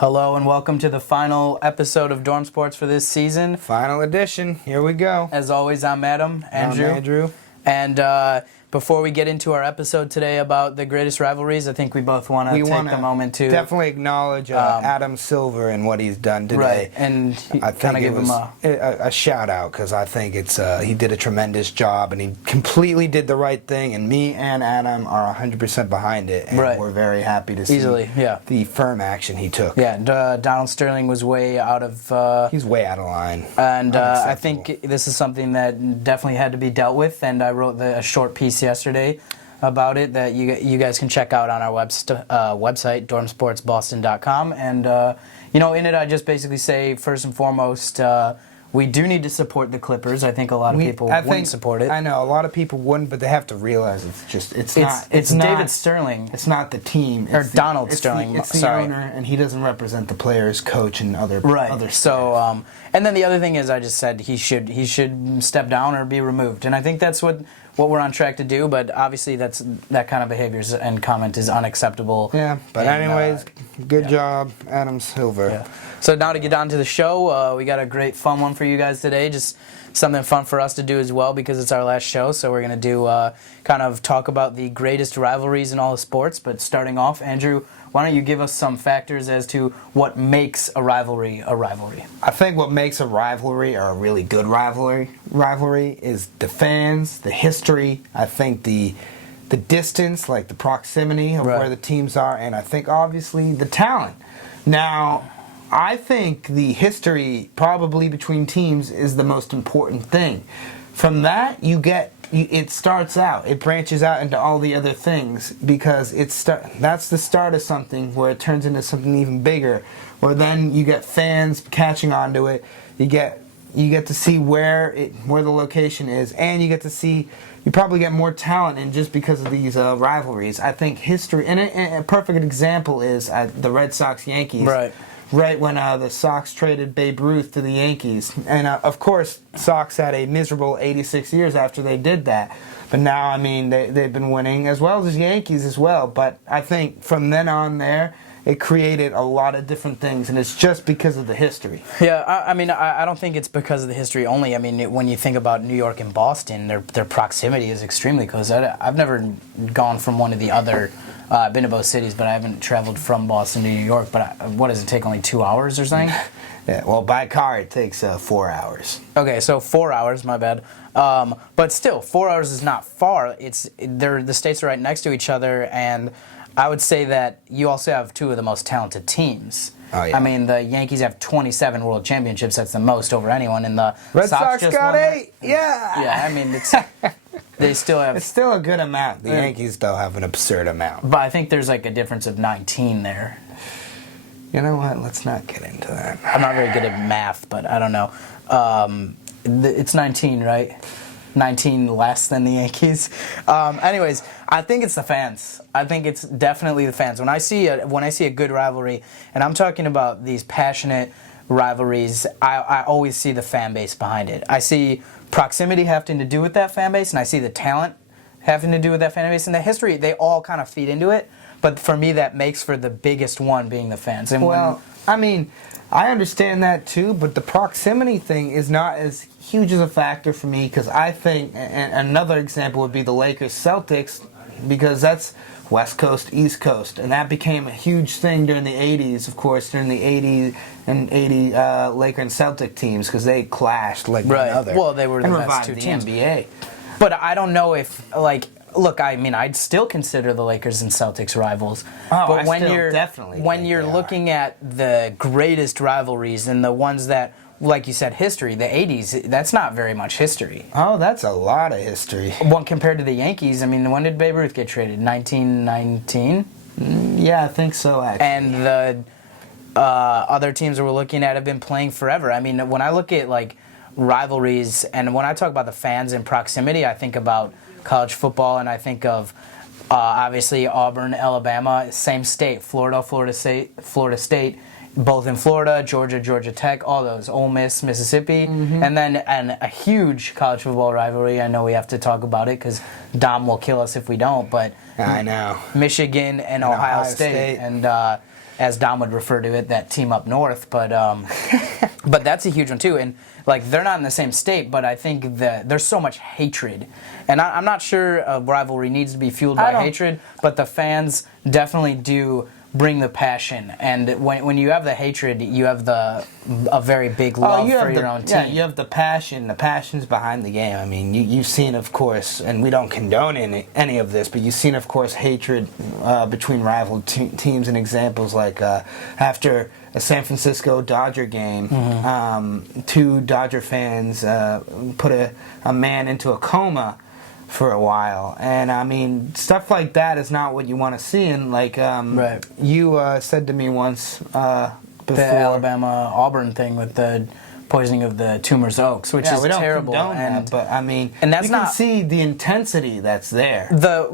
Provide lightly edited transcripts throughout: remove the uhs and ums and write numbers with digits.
Hello and welcome to the final episode of DormSports for this season. Final edition. Here we go. As always, I'm Adam. I'm Andrew. And before we get into our episode today about the greatest rivalries, I think we both want to take the moment to definitely acknowledge Adam Silver and what he's done today. Right, and I think give him a shout out because I think it's he did a tremendous job and he completely did the right thing. And me and Adam are 100% behind it, and we're very happy to see the firm action he took. Yeah, Donald Sterling was way out of. He's way out of line. And I think this is something that definitely had to be dealt with. And I wrote a short piece yesterday about it that you guys can check out on our website, dormsportsboston.com. And, in it I just basically say, first and foremost, we do need to support the Clippers. I think a lot of people wouldn't support it. I know, a lot of people wouldn't, but they have to realize it's not David Sterling. It's not the team. Or Donald Sterling. It's the owner, and he doesn't represent the players, coach, and other Right. So, and then the other thing is I just said he should step down or be removed. And I think that's what we're on track to do, but obviously that kind of behavior and comment is unacceptable. Yeah, but anyways, good job, Adam Silver. Yeah. So now to get on to the show, we got a great fun one for you guys today, just something fun for us to do as well because it's our last show, so we're going to do kind of talk about the greatest rivalries in all of sports. But starting off, Andrew, why don't you give us some factors as to what makes a rivalry a rivalry? I think what makes a rivalry, or a really good rivalry is the fans, the history. I think the distance, like the proximity of where the teams are, and I think obviously the talent. Now, I think the history probably between teams is the most important thing. From that, it starts out. It branches out into all the other things because that's the start of something where it turns into something even bigger. Where then you get fans catching onto it. You get to see where the location is, and you probably get more talent in just because of these rivalries. I think history, and a perfect example is the Red Sox-Yankees. Right when the Sox traded Babe Ruth to the Yankees. And, of course, Sox had a miserable 86 years after they did that. But now, I mean, they've been winning, as well as Yankees as well. But I think from then on there, it created a lot of different things, and it's just because of the history. Yeah, I don't think it's because of the history only. I mean, when you think about New York and Boston, their proximity is extremely close. I've never gone from one to the other. I've been to both cities, but I haven't traveled from Boston to New York. But what does it take, only 2 hours or something? Yeah, well, by car it takes 4 hours. Okay, so 4 hours, my bad. But still, 4 hours is not far. The states are right next to each other, and I would say that you also have two of the most talented teams. Oh, yeah. I mean, the Yankees have 27 World Championships. That's the most over anyone. And the Red Sox Sox got 8. Yeah. Yeah, I mean, they still have. It's still a good amount. The Yankees still have an absurd amount. But I think there's like a difference of 19 there. You know what? Let's not get into that. I'm not very good at math, but I don't know. It's 19, right? 19 less than the Yankees. Anyways, I think it's the fans. I think it's definitely the fans. When I see a good rivalry, and I'm talking about these passionate rivalries, I always see the fan base behind it. I see proximity having to do with that fan base, and I see the talent having to do with that fan base, and the history. They all kind of feed into it. But for me, that makes for the biggest one being the fans. And I understand that too, but the proximity thing is not as huge as a factor for me because I think, and another example would be the Lakers-Celtics, because that's West Coast, East Coast, and that became a huge thing during the 80s, of course, during the 80 Laker and Celtic teams because they clashed like one another. Well, they were the best two teams. NBA. But I don't know if, look, I mean, I'd still consider the Lakers and Celtics rivals. But when you're looking at the greatest rivalries and the ones that, like you said, history, the 80s, that's not very mumuch history. Oh, that's a lot of history. Well, compared to the Yankees, I mean, when did Babe Ruth get traded? 1919? Yeah, I think so, actually. And the other teams that we're looking at have been playing forever. I mean, when I look at, rivalries, and when I talk about the fans and proximity, I think about college football, and I think of obviously Auburn, Alabama, same state, Florida State, both in Florida, Georgia Tech, all those, Ole Miss, Mississippi, and then a huge college football rivalry. I know we have to talk about it because Dom will kill us if we don't, but I know. Michigan and Ohio State. as Dom would refer to it, that team up north. But but that's a huge one too. And like they're not in the same state, but I think that there's so much hatred, and I'm not sure a rivalry needs to be fueled by hatred, but the fans definitely do bring the passion, and when you have the hatred, you have a very big love for your own team. Yeah, you have the passion. The passion's behind the game. I mean, you've seen, of course, and we don't condone any of this, but you've seen, of course, hatred between rival teams, and examples like after a San Francisco Dodger game, two Dodger fans put a man into a coma for a while, and I mean, stuff like that is not what you want to see. And like you said to me once before, the Alabama Auburn thing with the poisoning of the tumors oaks, which is we don't terrible. Condone that, but I mean, and that's you can see the intensity that's there. That's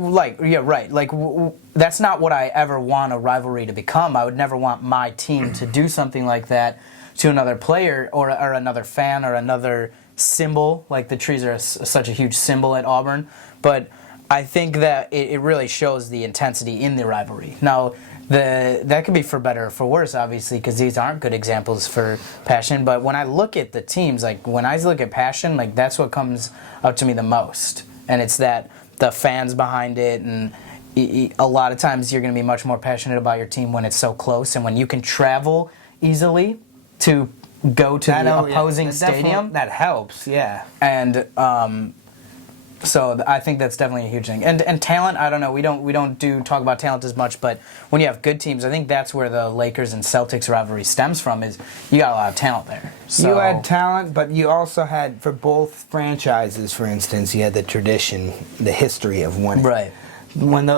not what I ever want a rivalry to become. I would never want my team to do something like that to another player or another fan or another symbol. Like the trees are such a huge symbol at Auburn, but I think that it really shows the intensity in the rivalry. Now, that could be for better or for worse, obviously, because these aren't good examples for passion. But when I look at the teams, like when I look at passion, like that's what comes up to me the most, and it's that the fans behind it, and a lot of times you're going to be much more passionate about your team when it's so close, and when you can travel easily to go to the opposing stadium. That helps, yeah. And so I think that's definitely a huge thing. And talent, I don't know. We don't talk about talent as much, but when you have good teams, I think that's where the Lakers and Celtics rivalry stems from. Is you got a lot of talent there. So, you had talent, but you also had, for both franchises, for instance, you had the tradition, the history of winning. Right. When the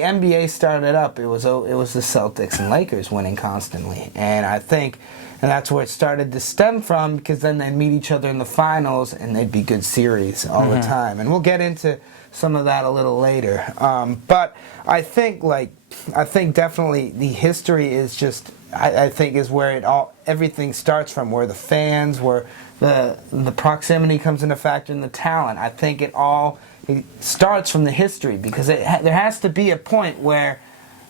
NBA started up, it was the Celtics and Lakers winning constantly, and I think. And that's where it started to stem from, because then they'd meet each other in the finals, and they'd be good series all the time. And we'll get into some of that a little later. But I think definitely the history is just, I think is where everything starts from, where the fans, where the proximity comes into factor, and the talent. I think it starts from the history, because there has to be a point where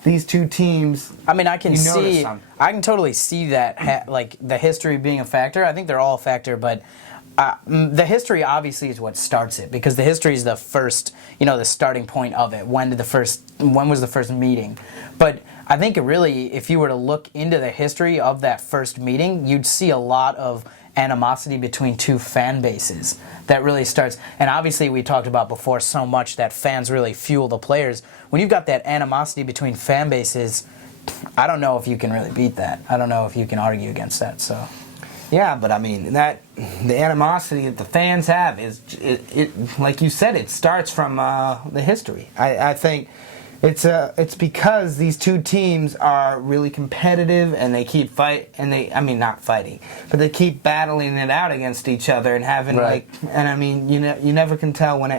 these two teams. I mean, I can totally see that, like the history being a factor. I think they're all a factor, but the history obviously is what starts it, because the history is the first, the starting point of it. When was the first meeting? But I think really, if you were to look into the history of that first meeting, you'd see a lot of animosity between two fan bases that really starts. And obviously, we talked about before so much that fans really fuel the players. When you've got that animosity between fan bases, I don't know if you can really beat that. I don't know if you can argue against that. So, yeah, but I mean the animosity that the fans have is it like you said, it starts from the history. I think it's because these two teams are really competitive, and they keep not fighting, but they keep battling it out against each other and having and I mean you never can tell when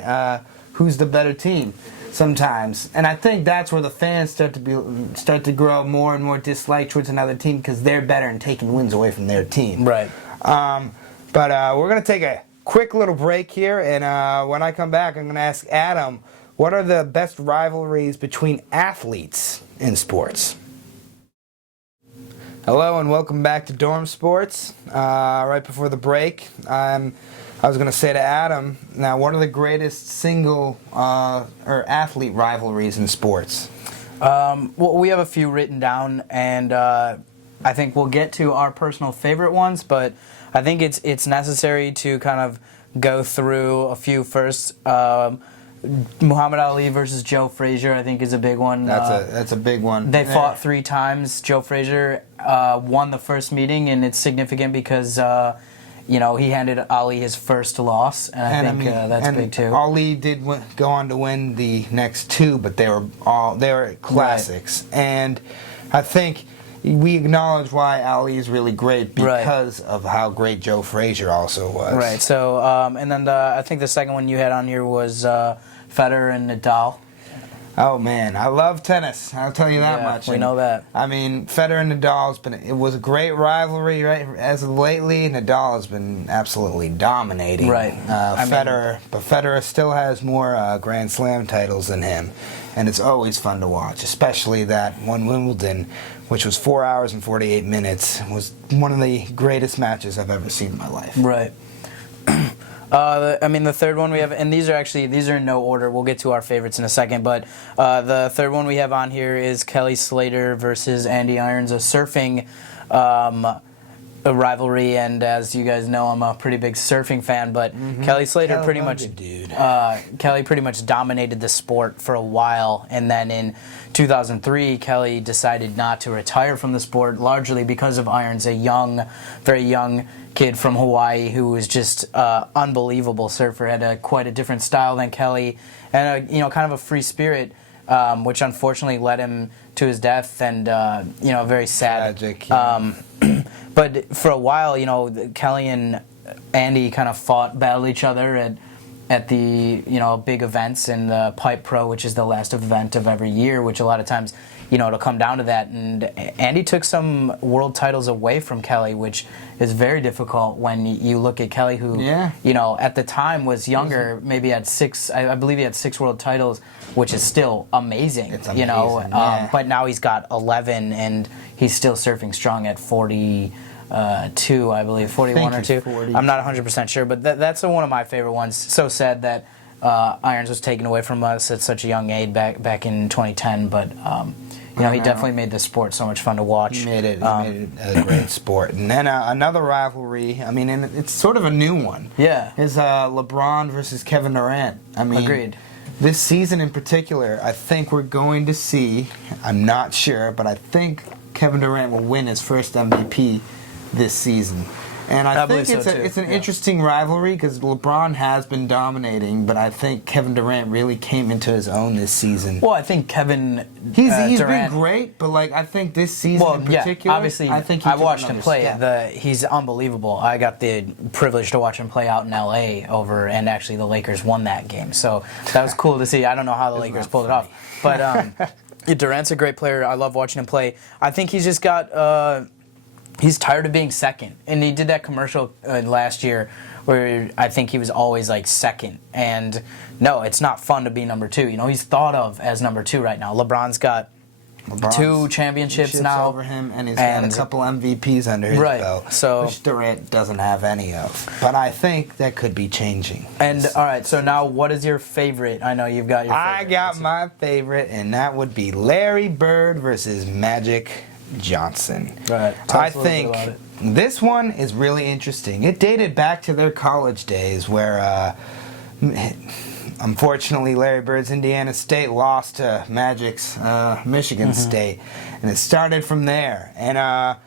who's the better team sometimes. And I think that's where the fans start to grow more and more dislike towards another team, because they're better and taking wins away from their team. Right. But we're going to take a quick little break here, and when I come back, I'm going to ask Adam, what are the best rivalries between athletes in sports? Hello and welcome back to DormSports. Right before the break, I was going to say to Adam, now what are the greatest single or athlete rivalries in sports? Well, we have a few written down, and I think we'll get to our personal favorite ones, but I think it's necessary to kind of go through a few first. Muhammad Ali versus Joe Frazier, I think, is a big one. That's a big one. They fought 3 times. Joe Frazier won the first meeting, and it's significant because he handed Ali his first loss, and I think that's big too. Ali did go on to win the next 2, but they were classics, and I think we acknowledge why Ali is really great because of how great Joe Frazier also was. Right. So, and then I think the second one you had on here was Federer and Nadal. Oh man, I love tennis. I'll tell you that much. We know that. I mean, Federer and Nadal it was a great rivalry, right? As of lately, Nadal has been absolutely dominating. Right. Federer still has more Grand Slam titles than him, and it's always fun to watch, especially that one Wimbledon which was 4 hours and 48 minutes. It was one of the greatest matches I've ever seen in my life. Right. The third one we have, and these are in no order. We'll get to our favorites in a second, but the third one we have on here is Kelly Slater versus Andy Irons, a surfing a rivalry. And as you guys know, I'm a pretty big surfing fan, but Kelly Slater Kelly pretty much dominated the sport for a while, and then in 2003, Kelly decided not to retire from the sport, largely because of Irons, a very young kid from Hawaii who was just unbelievable surfer, had quite a different style than Kelly, and kind of a free spirit, which unfortunately led him to his death, and very sad. Tragic. Yeah. But for a while, Kelly and Andy kind of battled each other at the big events in the Pipe Pro, which is the last event of every year, which a lot of times it'll come down to that. And Andy took some world titles away from Kelly, which is very difficult when you look at Kelly, who at the time was younger, maybe had six. I believe he had 6 world titles, which is still amazing. It's amazing. But now he's got 11, and he's still surfing strong at 42, I believe, 41 or 2. 40. I'm not 100% sure, but that's one of my favorite ones. So sad that Irons was taken away from us at such a young age back in 2010, but he definitely made the sport so much fun to watch. He made it a great sport. And then another rivalry, and it's sort of a new one. Yeah. Is LeBron versus Kevin Durant. Agreed. This season in particular, I think we're going to see, I'm not sure, but I think Kevin Durant will win his first MVP this season. And I think it's an interesting rivalry because LeBron has been dominating, but I think Kevin Durant really came into his own this season. Well, I think Kevin he's Durant, been great, but I think this season in particular, obviously, I think I watched him play. He's unbelievable. I got the privilege to watch him play out in LA and actually the Lakers won that game, so that was cool to see. I don't know how the Lakers pulled it off, but Durant's a great player. I love watching him play. I think he's just got. He's tired of being second, and he did that commercial last year where I think he was always second. And no, it's not fun to be number 2. He's thought of as number 2 right now. LeBron's got 2 championships now over him, and he's got a couple MVPs under his belt, which Durant doesn't have any of. But I think that could be changing. And all right, so now what is your favorite? I know you've got your favorite. I got my favorite, and that would be Larry Bird versus Magic Johnson. Right. I think this one is really interesting. It dated back to their college days where, unfortunately, Larry Bird's Indiana State lost to Magic's Michigan State. And it started from there. And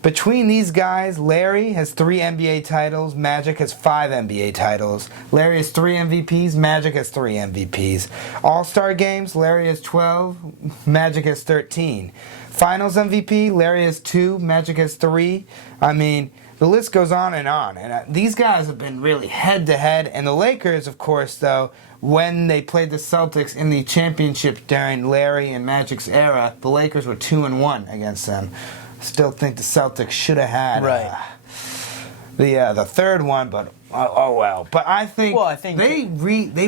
between these guys, Larry has 3 NBA titles, Magic has 5 NBA titles. Larry has 3 MVPs, Magic has 3 MVPs. All-Star games, Larry has 12, Magic has 13. Finals MVP, Larry has 2, Magic has 3. The list goes on. And these guys have been really head-to-head. And the Lakers, of course, though, when they played the Celtics in the championship during Larry and Magic's era, the Lakers were 2-1 against them. Still think the Celtics should have had the third one, but oh well. But I think they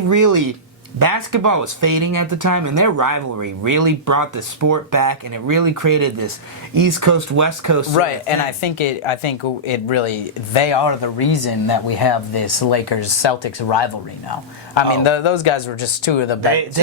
really basketball was fading at the time, and their rivalry really brought the sport back, and it really created this East Coast West Coast and I think it really, they are the reason that we have this Lakers Celtics rivalry now. Those guys were just two of the best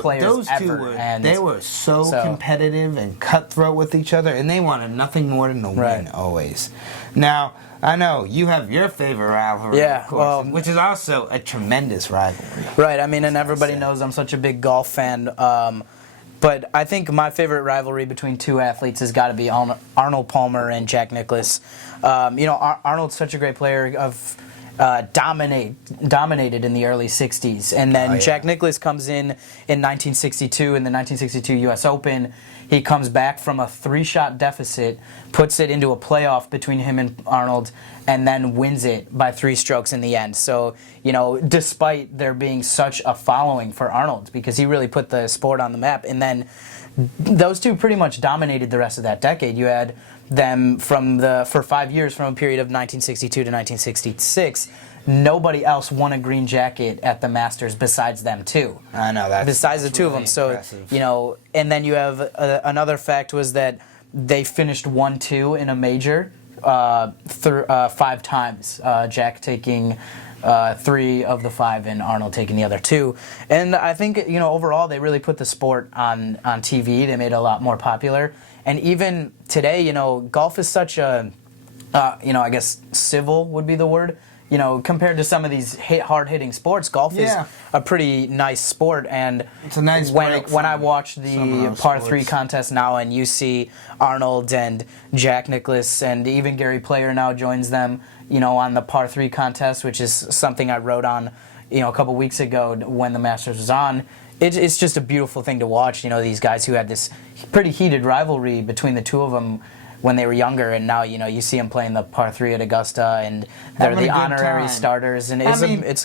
players ever. They were so competitive and cutthroat with each other, and they wanted nothing more than to win always. Now, I know you have your favorite rivalry, of course, which is also a tremendous rivalry. Right, and everybody knows I'm such a big golf fan. But I think my favorite rivalry between 2 athletes has got to be Arnold Palmer and Jack Nicklaus. Arnold's such a great player, dominated in the early 60s. And then Jack Nicklaus comes in 1962 in the 1962 U.S. Open. He comes back from a 3-shot deficit, puts it into a playoff between him and Arnold, and then wins it by 3 strokes in the end. So, despite there being such a following for Arnold, because he really put the sport on the map, and then those two pretty much dominated the rest of that decade. You had them for 5 years, from a period of 1962 to 1966. Nobody else won a green jacket at the Masters besides them two. I know that. Besides the two of them, impressive. So and then you have another fact was that they finished 1-2 in a major 5 times. Jack taking 3 of the 5 and Arnold taking the other 2. And I think, overall they really put the sport on TV. They made it a lot more popular. And even today, golf is such a, I guess civil would be the word. Compared to some of these hard-hitting sports, golf is a pretty nice sport. And it's a nice when I watch the par 3 contest now, and you see Arnold and Jack Nicklaus and even Gary Player now joins them, on the par 3 contest, which is something I wrote on, a couple weeks ago when the Masters was on. It's just a beautiful thing to watch. These guys who had this pretty heated rivalry between the two of them when they were younger, and now you see them playing the par 3 at Augusta, and they're the honorary starters, and it's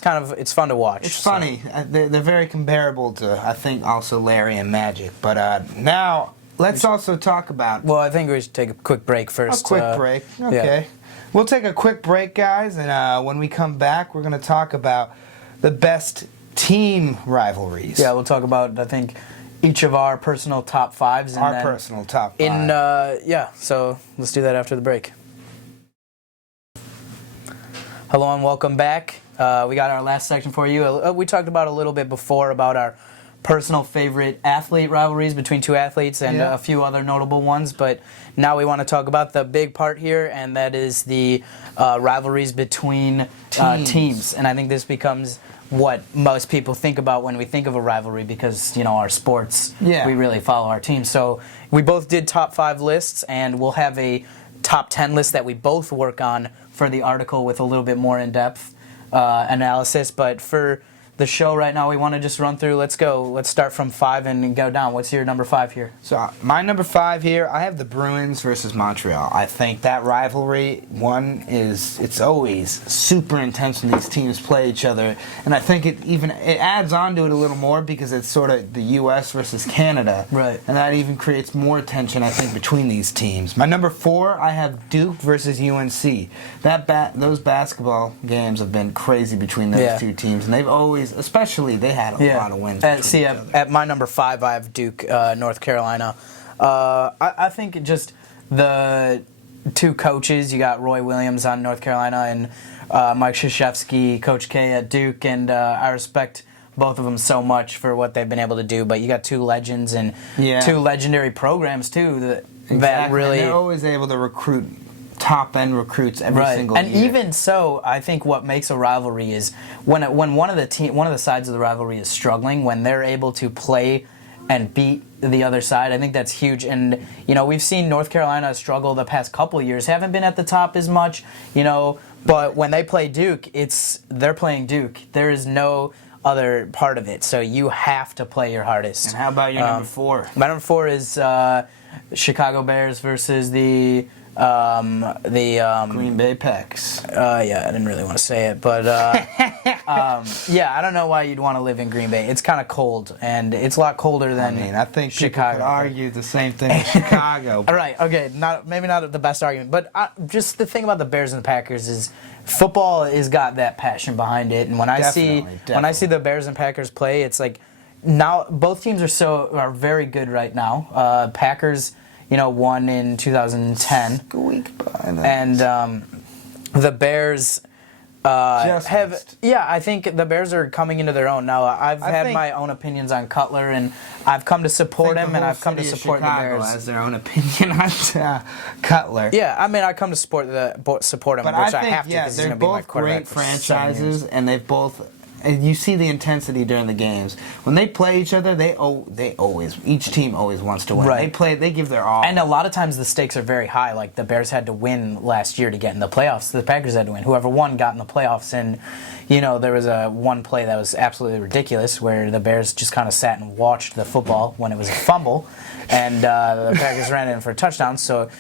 fun to watch. It's funny. They're very comparable to, I think, also Larry and Magic. But now let's also talk about. Well, I think we should take a quick break first. A quick break. Okay. Yeah. We'll take a quick break, guys, and when we come back, we're going to talk about the best team rivalries. Yeah, we'll talk about, I think, each of our personal top 5s. And our personal top 5. So let's do that after the break. Hello and welcome back. We got our last section for you. We talked about a little bit before about our personal favorite athlete rivalries between 2 athletes and a few other notable ones, but now we want to talk about the big part here, and that is the rivalries between teams. And I think this becomes what most people think about when we think of a rivalry, because our sports, we really follow our team. So we both did top 5 lists, and we'll have a top 10 list that we both work on for the article with a little bit more in-depth analysis. But for the show right now, we want to just run through. Let's start from 5 and go down. What's your number 5 here? So my number 5 here, I have the Bruins versus Montreal. I think that rivalry, it's always super intense when these teams play each other, and I think it adds on to it a little more because it's sort of the U.S. versus Canada, right? And that even creates more tension, I think, between these teams. My number 4, I have Duke versus UNC. Those basketball games have been crazy between those two teams, and they've always. Especially, they had a lot of wins. At my number 5, I have Duke, North Carolina. I think just the 2 coaches, you got Roy Williams on North Carolina and Mike Krzyzewski, Coach K at Duke, and I respect both of them so much for what they've been able to do. But you got 2 legends and 2 legendary programs too that really. And they're always able to recruit top-end recruits every single year. And even so, I think what makes a rivalry is when one of the sides of the rivalry is struggling, when they're able to play and beat the other side. I think that's huge. And we've seen North Carolina struggle the past couple of years, haven't been at the top as much, but when they play Duke, they're playing Duke. There is no other part of it, so you have to play your hardest. And how about your number 4? My number 4 is Chicago Bears versus the Green Bay Packers. I didn't really want to say it, but I don't know why you'd want to live in Green Bay. It's kind of cold, and it's a lot colder than I think Chicago. People could argue the same thing in Chicago. All right, okay, maybe not the best argument, but just the thing about the Bears and the Packers is football has got that passion behind it, and when I see the Bears and Packers play, it's like now both teams are very good right now. Packers. Won in 2010. Squeak by them. And the Bears have. Yeah, I think the Bears are coming into their own now. I've had my own opinions on Cutler, and I've come to support him, and I've come to support the Bears. Has their own opinion on Cutler. Yeah, I come to support him, which I have to because he's going to be my quarterback. They're both great franchises, and they've both. And you see the intensity during the games. When they play each other, each team always wants to win. Right. They give their all. And a lot of times the stakes are very high. Like the Bears had to win last year to get in the playoffs. The Packers had to win. Whoever won got in the playoffs. And, there was one play that was absolutely ridiculous where the Bears just kind of sat and watched the football when it was a fumble. And the Packers ran in for a touchdown. So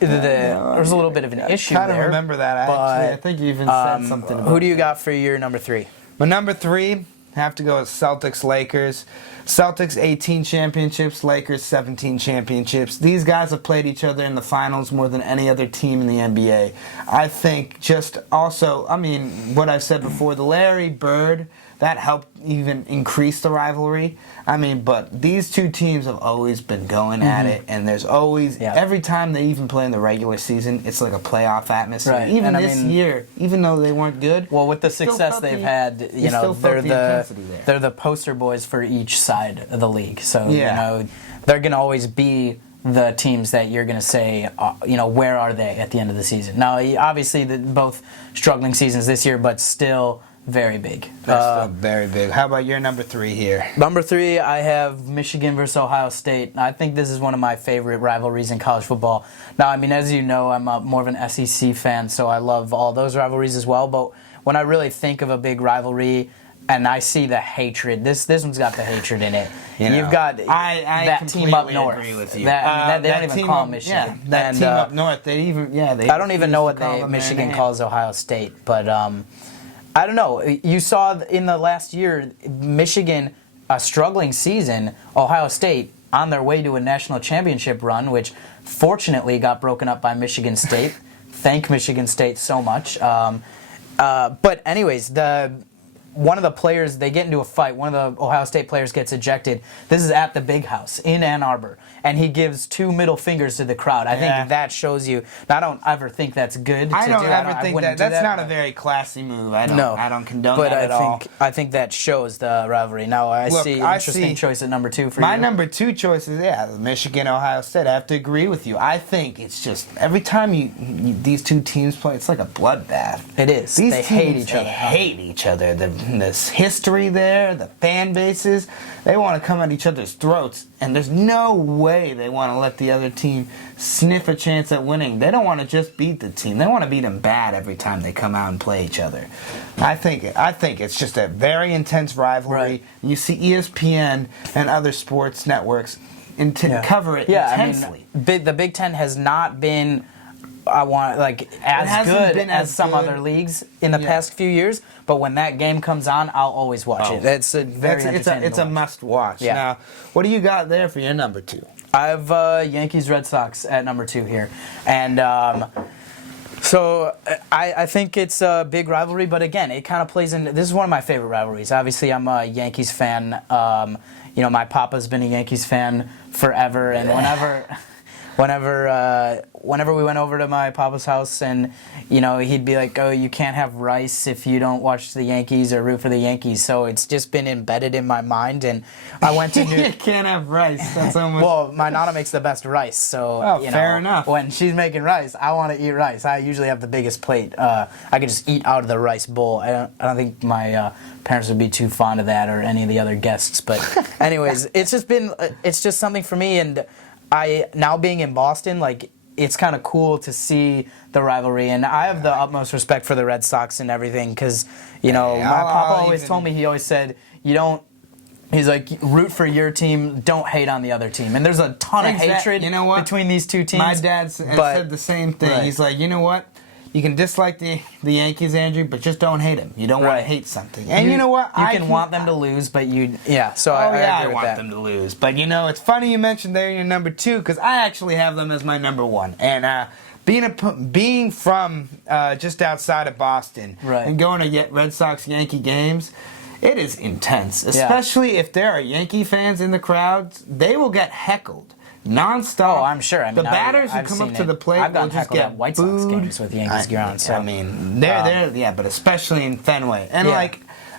there was a little bit of an issue there. I kind of remember that, actually. I think you even said something about who do you got for your number 3? My number 3, have to go with Celtics-Lakers. Celtics 18 championships, Lakers 17 championships. These guys have played each other in the finals more than any other team in the NBA. I think just also, I mean, what I said before, the Larry Bird, that helped even increase the rivalry. I mean, but these two teams have always been going at it, and there's always, every time they even play in the regular season, it's like a playoff atmosphere. Right. Even this year, even though they weren't good. Well, with the success they've had, you know, they're the poster boys for each side of the league. So, you know, they're going to always be the teams that you're going to say, you know, where are they at the end of the season? Now, obviously, both struggling seasons this year, but still very big. That's still very big. How about your number 3 here? Number 3, I have Michigan versus Ohio State. I think this is one of my favorite rivalries in college football. Now, I mean, as you know, I'm more of an SEC fan, so I love all those rivalries as well. But when I really think of a big rivalry, and I see the hatred, this one's got the hatred in it. You've got that team up north. Agree with you. They don't even call Michigan. Yeah, that team up north. They I don't even know what Michigan calls Ohio State, but I don't know. You saw in the last year, Michigan, a struggling season, Ohio State on their way to a national championship run, which fortunately got broken up by Michigan State. Thank Michigan State so much. But anyways, one of the players, they get into a fight. One of the Ohio State players gets ejected. This is at the Big House in Ann Arbor. And he gives 2 middle fingers to the crowd. I think that shows you. Now, I don't ever think that's good. I don't ever think that. That's not a very classy move. I don't condone that at all. But I think that shows the rivalry. Now, I see interesting choice at number 2 for you. My number 2 choice is, Michigan, Ohio State. I have to agree with you. I think it's just, every time these two teams play, it's like a bloodbath. It is. They hate each other. They hate each other. This history there, the fan bases, they want to come at each other's throats, and there's no way they want to let the other team sniff a chance at winning. They don't want to just beat the team. They want to beat them bad every time they come out and play each other. I think it's just a very intense rivalry. Right. You see ESPN and other sports networks cover it intensely. I mean, the Big Ten has not been as good as some other leagues in the past few years, but when that game comes on, I'll always watch it. It's a must watch. Yeah. Now, what do you got there for your number 2? I have Yankees Red Sox at number 2 here, and so I think it's a big rivalry, but again, it kind of plays in. This is one of my favorite rivalries. Obviously, I'm a Yankees fan. You know, my papa's been a Yankees fan forever, and whenever we went over to my papa's house, and you know, he'd be like, "Oh, you can't have rice if you don't watch the Yankees or root for the Yankees." So it's just been embedded in my mind, and I went to you can't have rice. That's almost. Well, my nana makes the best rice, so you know, fair enough. When she's making rice, I want to eat rice. I usually have the biggest plate. I could just eat out of the rice bowl. I don't think my parents would be too fond of that or any of the other guests. But anyways, it's just something for me, and now being in Boston, like, it's kind of cool to see the rivalry, and I have the utmost respect for the Red Sox and everything, because, you know, my papa always told me, he always said, he's like, root for your team, don't hate on the other team. And there's a ton of hatred between these two teams. My dad said the same thing. Right. He's like, you know what? You can dislike the Yankees, Andrew, but just don't hate them. You don't want to hate something. And you know what? You can want them to lose, but I want them to lose. But, you know, it's funny you mentioned they're your number 2, because I actually have them as my number 1. And being from just outside of Boston and going to Red Sox-Yankee games, it is intense. Especially if there are Yankee fans in the crowd, they will get heckled. Non-stop. Oh, I'm sure. I mean, the batters who come up to the plate will just get at White Sox games with Yankees gear on. So I mean, but especially in Fenway. And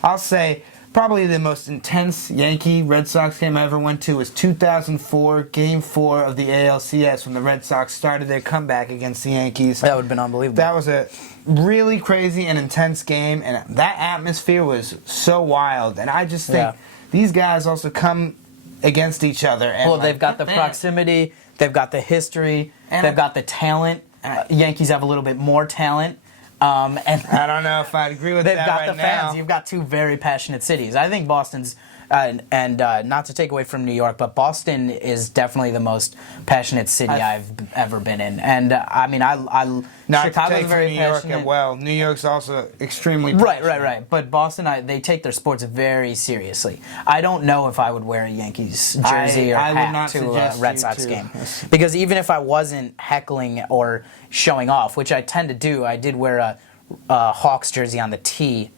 I'll say, probably the most intense Yankee Red Sox game I ever went to was 2004, Game 4 of the ALCS, when the Red Sox started their comeback against the Yankees. That would have been unbelievable. That was a really crazy and intense game, and that atmosphere was so wild. And I just think these guys also come against each other. And they've got the proximity, they've got the history, they've got the talent. Yankees have a little bit more talent. And I don't know if I'd agree with that right now. They've got the fans. You've got two very passionate cities. I think Boston's And not to take away from New York, but Boston is definitely the most passionate city I've ever been in. And I mean, not Chicago's to take very New York passionate. well. New York's also extremely Right. passionate. But Boston, they take their sports very seriously. I don't know if I would wear a Yankees jersey or I would hat not to a suggest Red you Sox to. game, because even if I wasn't heckling or showing off, which I tend to do, I did wear a Hawks jersey on the tee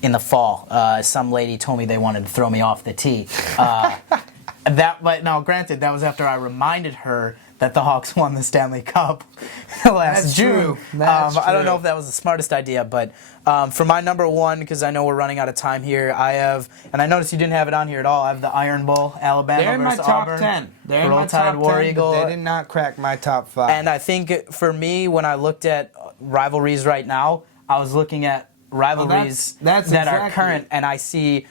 in the fall. Some lady told me they wanted to throw me off the tee. But now, granted, that was after I reminded her that the Hawks won the Stanley Cup last That's June. true. That's I don't true. know if that was the smartest idea, but for my number one, because I know we're running out of time here, I have, and I noticed you didn't have it on here at all, I have the Iron Bowl, Alabama They're in my versus top Auburn. 10. They're in Roll my Tide, top War 10, Eagle. but they did not crack my top 5. And I think for me, when I looked at rivalries right now, I was looking at rivalries that's that are exactly- current, and I see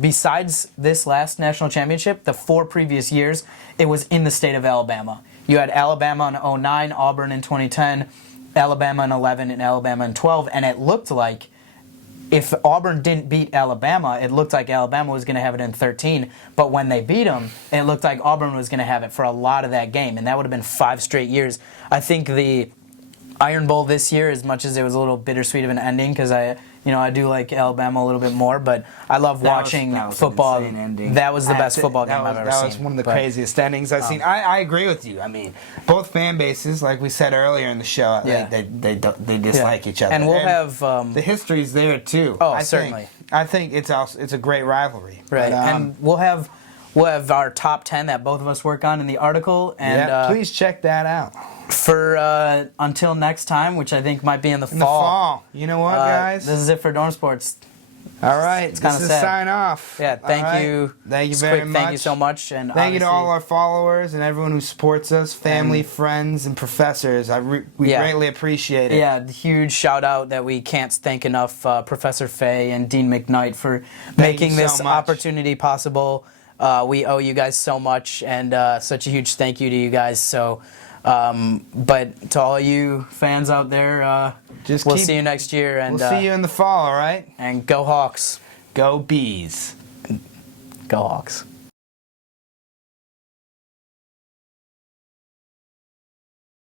besides this last national championship, the 4 previous years, it was in the state of Alabama. You had Alabama in 2009, Auburn in 2010, Alabama in 2011, and Alabama in 2012, and it looked like if Auburn didn't beat Alabama, it looked like Alabama was going to have it in 2013. But when they beat them, it looked like Auburn was going to have it for a lot of that game, and that would have been 5 straight years. I think the Iron Bowl this year, as much as it was a little bittersweet of an ending, because I do like Alabama a little bit more, but I love watching that was football. an insane ending. That was the best football game I've ever seen. That was one of the But craziest endings I've seen. I agree with you. I mean, both fan bases, like we said earlier in the show, Yeah. they dislike each other. And we'll have the history's there too. Oh, certainly. I think it's a great rivalry. right, But, and we'll have our top 10 that both of us work on in the article. And yeah, please check that out. for until next time, which I think might be in the In the fall. You know what, guys? This is it for All DormSports. right, it's kinda this is sad. sign off. Yeah, thank All right. you. Thank you Just very quick much. Thank you so much. And Thank you to all obviously- our followers and everyone who supports us, family, friends, and professors. We Yeah. greatly appreciate it. Yeah, huge shout out that we can't thank enough Professor Fay and Dean McKnight for making you this so much. opportunity possible. We owe you guys so much, and such a huge thank you to you guys. So, but to all you fans out there, we'll see you next year. And We'll see you in the fall, all right? And go Hawks. Go Bees. Go Hawks.